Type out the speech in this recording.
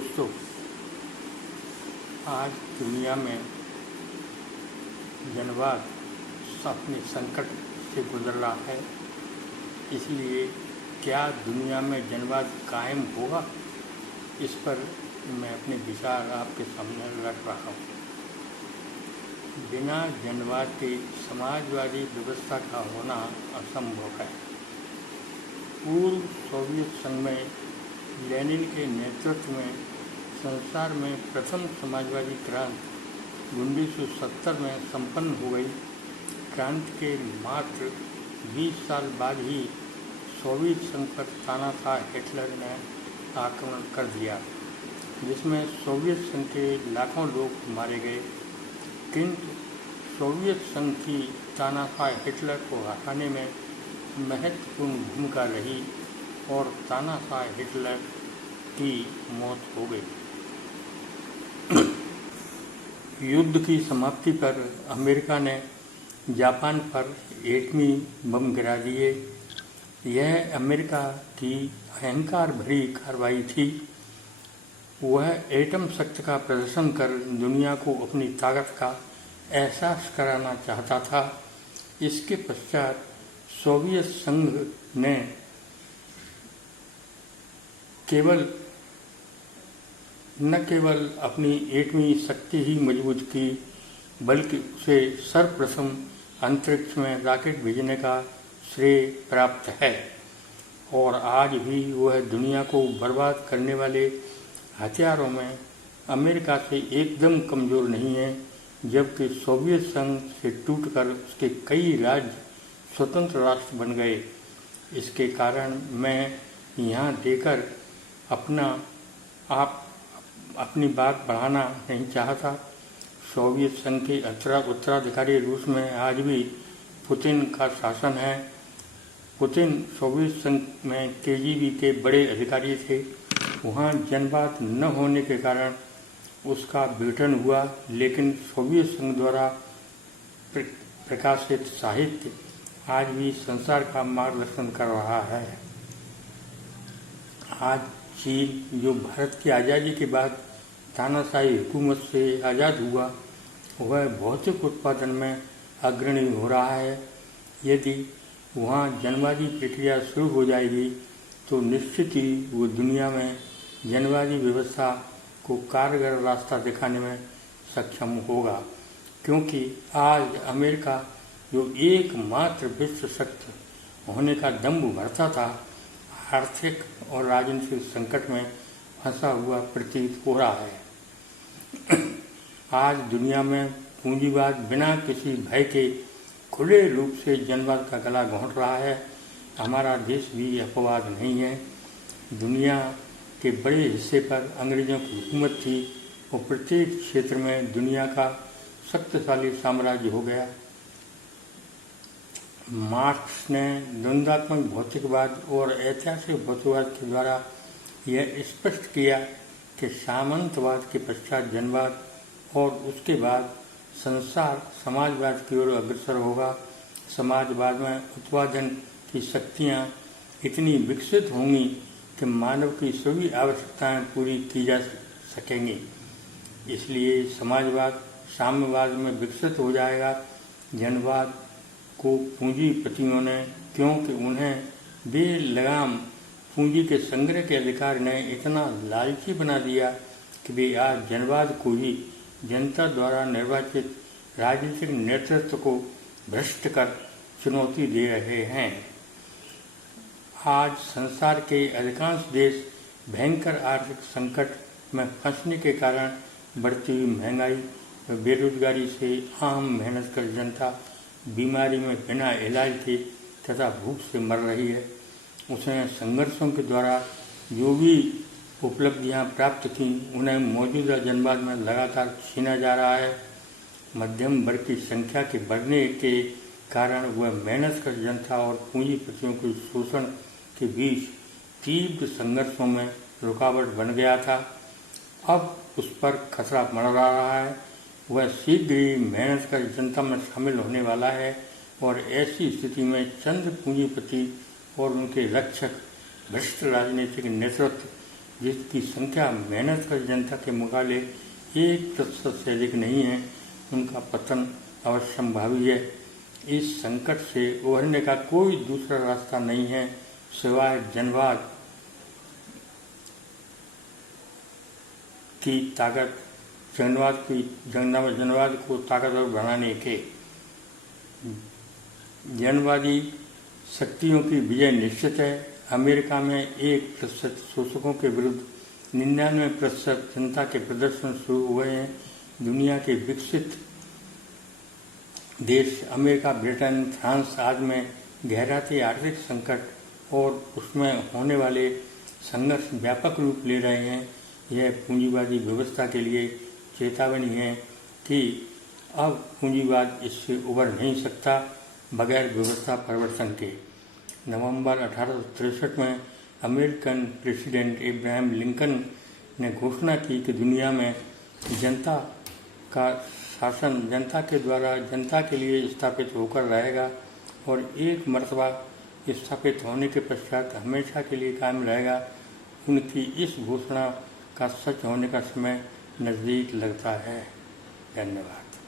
दोस्तों, आज दुनिया में जनवाद अपने संकट से गुजर रहा है। इसलिए क्या दुनिया में जनवाद कायम होगा, इस पर मैं अपने विचार आपके सामने रख रहा हूँ। बिना जनवाद के समाजवादी व्यवस्था का होना असंभव है। पूर्व सोवियत संघ में लेनिन के नेतृत्व में संसार में प्रथम समाजवादी क्रांति 1970 में संपन्न हो गई। क्रांति के मात्र 20 साल बाद ही सोवियत संघ पर तानाशाह हिटलर ने आक्रमण कर दिया, जिसमें सोवियत संघ के लाखों लोग मारे गए। किंतु सोवियत संघ की तानाशाह हिटलर को हटाने में महत्वपूर्ण भूमिका रही और तानाशाह हिटलर की मौत हो गई। युद्ध की समाप्ति पर अमेरिका ने जापान पर एटमी बम गिरा दिए। यह अमेरिका की अहंकार भरी कार्रवाई थी। वह एटम शक्ति का प्रदर्शन कर दुनिया को अपनी ताकत का एहसास कराना चाहता था। इसके पश्चात सोवियत संघ ने न केवल अपनी एटमी शक्ति ही मजबूत की, बल्कि उसे सर्वप्रथम अंतरिक्ष में रॉकेट भेजने का श्रेय प्राप्त है। और आज भी वह दुनिया को बर्बाद करने वाले हथियारों में अमेरिका से एकदम कमज़ोर नहीं है, जबकि सोवियत संघ से टूटकर उसके कई राज्य स्वतंत्र राष्ट्र बन गए। इसके कारण मैं यहाँ देकर अपनी बात बढ़ाना नहीं चाहता। सोवियत संघ के उत्तराधिकारी रूस में आज भी पुतिन का शासन है। पुतिन सोवियत संघ में केजीबी के बड़े अधिकारी थे। वहाँ जनवाद न होने के कारण उसका विघटन हुआ, लेकिन सोवियत संघ द्वारा प्रकाशित साहित्य आज भी संसार का मार्गदर्शन कर रहा है। आज चीन, जो भारत की आज़ादी के बाद तानाशाही हुकूमत से आज़ाद हुआ, वह भौतिक उत्पादन में अग्रणी हो रहा है। यदि वहाँ जनवादी प्रक्रिया शुरू हो जाएगी तो निश्चित ही वो दुनिया में जनवादी व्यवस्था को कारगर रास्ता दिखाने में सक्षम होगा, क्योंकि आज अमेरिका, जो एकमात्र विश्व शक्ति होने का दम्भ भरता था, आर्थिक और राजनीतिक संकट में फंसा हुआ प्रतीत हो रहा है। आज दुनिया में पूंजीवाद बिना किसी भय के खुले रूप से जनवाद का गला घोंट रहा है। हमारा देश भी अपवाद नहीं है। दुनिया के बड़े हिस्से पर अंग्रेजों की हुकूमत थी और प्रत्येक क्षेत्र में दुनिया का शक्तिशाली साम्राज्य हो गया। मार्क्स ने द्वंद्वात्मक भौतिकवाद और ऐतिहासिक भौतिकवाद के द्वारा यह स्पष्ट किया कि सामंतवाद के पश्चात जनवाद और उसके बाद संसार समाजवाद की ओर अग्रसर होगा। समाजवाद में उत्पादन की शक्तियाँ इतनी विकसित होंगी कि मानव की सभी आवश्यकताएं पूरी की जा सकेंगी। इसलिए समाजवाद साम्यवाद में विकसित हो जाएगा। जनवाद को पूंजीपतियों ने, क्योंकि उन्हें बेलगाम पूंजी के संग्रह के अधिकार ने इतना लालची बना दिया कि वे आज जनवाद को ही जनता द्वारा निर्वाचित राजनीतिक नेतृत्व को भ्रष्ट कर चुनौती दे रहे हैं। आज संसार के अधिकांश देश भयंकर आर्थिक संकट में फंसने के कारण बढ़ती हुई महंगाई व बेरोजगारी से आम मेहनत कर जनता बीमारी में बिना इलाज के तथा भूख से मर रही है। उसने संघर्षों के द्वारा जो भी उपलब्धियां प्राप्त थीं, उन्हें मौजूदा जनवाद में लगातार छीना जा रहा है। मध्यम वर्ग की संख्या के बढ़ने के कारण वह मेहनत कर जनता और पूंजीपतियों के शोषण के बीच तीव्र संघर्षों में रुकावट बन गया था। अब उस पर खतरा मंडरा रहा है। वह शीघ्र ही मेहनत कर जनता में शामिल होने वाला है और ऐसी स्थिति में चंद पूंजीपति और उनके रक्षक भ्रष्ट राजनीतिक नेतृत्व जिसकी संख्या मेहनत कर जनता के मुकाबले 1% से अधिक नहीं है, उनका पतन अवश्यंभावी है। इस संकट से उभरने का कोई दूसरा रास्ता नहीं है सिवाय जनवाद की ताकत, जनवाद को ताकतवर बनाने के। जनवादी शक्तियों की विजय निश्चित है। अमेरिका में 1% शोषकों के विरुद्ध 99% जनता के प्रदर्शन शुरू हुए हैं। दुनिया के विकसित देश अमेरिका, ब्रिटेन, फ्रांस आदि में गहराते आर्थिक संकट और उसमें होने वाले संघर्ष व्यापक रूप ले रहे हैं। यह पूंजीवादी व्यवस्था के लिए चेतावनी है कि अब पूंजीवाद इससे उबर नहीं सकता बगैर व्यवस्था परिवर्तन के। नवंबर 1863 में अमेरिकन प्रेसिडेंट इब्राहिम लिंकन ने घोषणा की कि दुनिया में जनता का शासन जनता के द्वारा जनता के लिए स्थापित होकर रहेगा और एक मर्तबा स्थापित होने के पश्चात हमेशा के लिए कायम रहेगा। उनकी इस घोषणा का सच होने का समय नज़दीक लगता है। धन्यवाद।